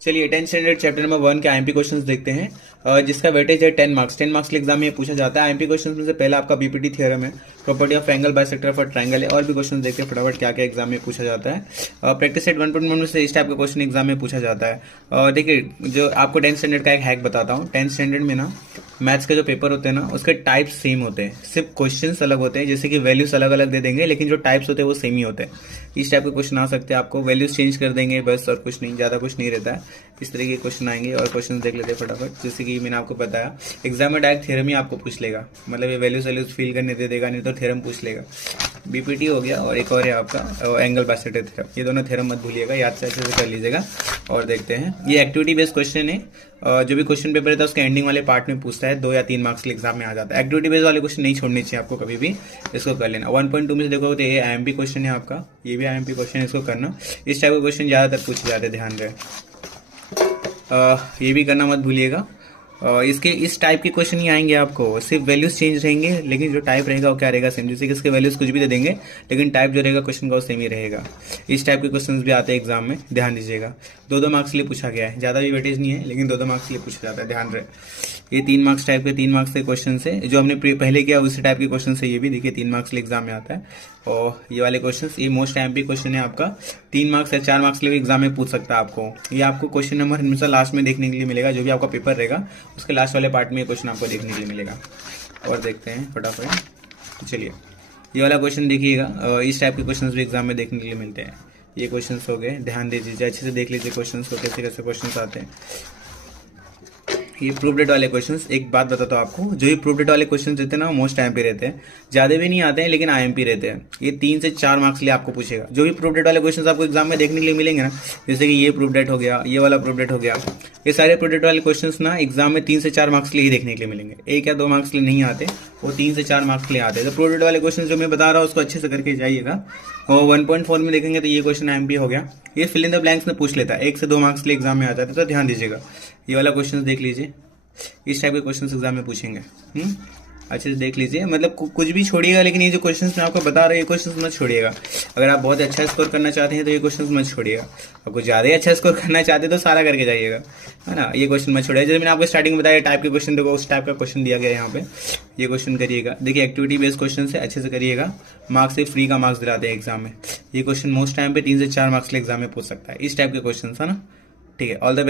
चलिए 10th standard chapter number 1 के IMP questions देखते हैं, जिसका वेटेज है 10 मार्क्स के एग्जाम में ये पूछा जाता है। आईएमपी क्वेश्चंस में से पहला आपका बीपीटी थ्योरम है, property of angle bisector for triangle है। और भी क्वेश्चन देखते हैं फटाफट क्या क्या एग्जाम में पूछा जाता है। प्रैक्टिस सेट 1.1 में से इस टाइप का क्वेश्चन एग्जाम में पूछा जाता है। और देखिए, जो आपको 10th स्टैंडर्ड का एक हैक बताता हूँ। 10th स्टैंडर्ड में ना मैथ्स के जो पेपर होते हैं ना, उसके टाइप्स सेम होते हैं, सिर्फ क्वेश्चंस अलग होते हैं। जैसे कि वैल्यूज अलग अलग दे देंगे, लेकिन जो टाइप्स होते हैं वो सेम ही होते हैं। इस टाइप के क्वेश्चन आ सकते हैं आपको, वैल्यूज चेंज कर देंगे बस, और कुछ नहीं, ज़्यादा कुछ नहीं रहता है। इस तरीके के क्वेश्चन आएंगे और क्वेश्चन देख लेते हैं फटाफट। जैसे कि मैंने आपको बताया, एग्जाम में डायरेक्ट थ्योरम ही आपको पूछ लेगा, मतलब ये वैल्यूज फिल करने दे देगा, नहीं तो थ्योरम पूछ लेगा। बीपीटी हो गया और एक और है आपका एंगल बाइसेक्टर थ्योरम। ये दोनों थ्योरम मत भूलिएगा, याद से अच्छे से कर लीजिएगा। और देखते हैं, ये एक्टिविटी बेस्ड क्वेश्चन है। जो भी क्वेश्चन पेपर रहता है उसके एंडिंग वाले पार्ट में पूछता है, 2 या 3 मार्क्स के एग्जाम में आ जाता है। एक्टिविटी बेस्ड वाले क्वेश्चन नहीं छोड़ने चाहिए आपको कभी भी, इसको कर लेना। 1.2 में से देखो तो ये आईएमपी क्वेश्चन है आपका, ये भी आईएमपी क्वेश्चन है, इसको करना। इस टाइप के क्वेश्चन ज़्यादातर पूछे जाते हैं, ध्यान रहे। ये भी करना मत भूलिएगा। इसके इस टाइप के क्वेश्चन ही आएंगे आपको, सिर्फ वैल्यूज चेंज रहेंगे, लेकिन जो टाइप रहेगा वो क्या रहेगा, सेम। जैसे कि इसके वैल्यूज कुछ भी दे देंगे, लेकिन टाइप जो रहेगा क्वेश्चन का वो सेम ही रहेगा। इस टाइप के क्वेश्चंस भी आते हैं एग्जाम में, ध्यान दीजिएगा। 2-2 मार्क्स के लिए पूछा गया है, ज़्यादा भी वेटेज नहीं है, लेकिन 2-2 मार्क्स के लिए पूछा जाता है, ध्यान रहे। ये 3 मार्क्स टाइप के 3 मार्क्स के क्वेश्चन है, जो हमने पहले किया उसी टाइप के क्वेश्चन है। ये भी देखिए 3 मार्क्स के लिए एग्जाम में आता है। और ये वाले क्वेश्चन, ये मोस्ट एमपी क्वेश्चन है आपका, 3 मार्क्स या 4 मार्क्स के लिए एग्जाम में पूछ सकता है आपको। ये आपको क्वेश्चन नंबर हमेशा लास्ट में देखने के लिए मिलेगा, जो भी आपका पेपर रहेगा उसके लास्ट वाले पार्ट में ये क्वेश्चन आपको देखने के लिए मिलेगा। और देखते हैं फटाफट। चलिए, ये वाला क्वेश्चन देखिएगा, इस टाइप के क्वेश्चन भी एग्जाम में देखने के लिए मिलते हैं। ये क्वेश्चंस हो गए, ध्यान दे दीजिए, अच्छे से देख लीजिए क्वेश्चंस को, कैसे कैसे क्वेश्चंस आते हैं। ये प्रूफ डेट वाले क्वेश्चंस, एक बात बताता हूँ आपको, जो ये प्रूफ डेट वाले क्वेश्चंस रहते हैं ना, मोस्ट आईएमपी रहते हैं, ज्यादा भी नहीं आते हैं, लेकिन आईएमपी रहते हैं। ये 3 से 4 मार्क्स के लिए आपको पूछेगा। जो भी प्रूफ डेट वाले क्वेश्चंस आपको एग्जाम में देखने के लिए मिलेंगे ना, जैसे कि ये प्रूफ डेट हो गया, ये वाला प्रूफ डेट हो गया, ये सारे प्रूफ डेट वाले क्वेश्चंस ना एग्जाम में 3 से 4 मार्क्स के लिए ही देखने के लिए मिलेंगे। 1 या 2 मार्क्स के लिए नहीं आते, वो 3 से 4 मार्क्स के लिए आते हैं। तो प्रूफ डेट वाले क्वेश्चन जो मैं बता रहा हूँ उसको अच्छे से करके जाइएगा। और 1.4 में देखेंगे तो ये क्वेश्चन आईएमपी हो गया। ये फिल इन द ब्लैंक्स में पूछ लेता है, 1 से 2 मार्क्स के लिए एग्जाम में आ जाता है, तो ध्यान दीजिएगा। ये वाला क्वेश्चन देख लीजिए, इस टाइप के क्वेश्चंस एग्जाम में पूछेंगे। अच्छे से देख लीजिए, मतलब कुछ भी छोड़िएगा, लेकिन ये जो क्वेश्चंस मैं आपको बता रहा हूँ ये क्वेश्चंस मत छोड़िएगा। अगर आप बहुत अच्छा स्कोर करना चाहते हैं तो ये क्वेश्चंस मत छोड़िएगा। आपको ज़्यादा ही अच्छा स्कोर करना चाहते हैं तो सारा करके जाइएगा, है ना। ये क्वेश्चन मत छोड़िएगा। जैसे मैंने आपको स्टार्टिंग में बताया टाइप के क्वेश्चन देखो, उस टाइप का क्वेश्चन दिया गया है यहाँ पे, ये क्वेश्चन करिएगा। देखिए, एक्टिविटी बेस्ड क्वेश्चन है, अच्छे से करिएगा। मार्क्स से फ्री का मार्क्स दिलाते हैं एग्जाम में। ये क्वेश्चन मोस्ट टाइम पे 3 से 4 मार्क्स के एग्जाम में पूछ सकता है, इस टाइप के क्वेश्चन है ना। ठीक है, ऑल द बेस्ट।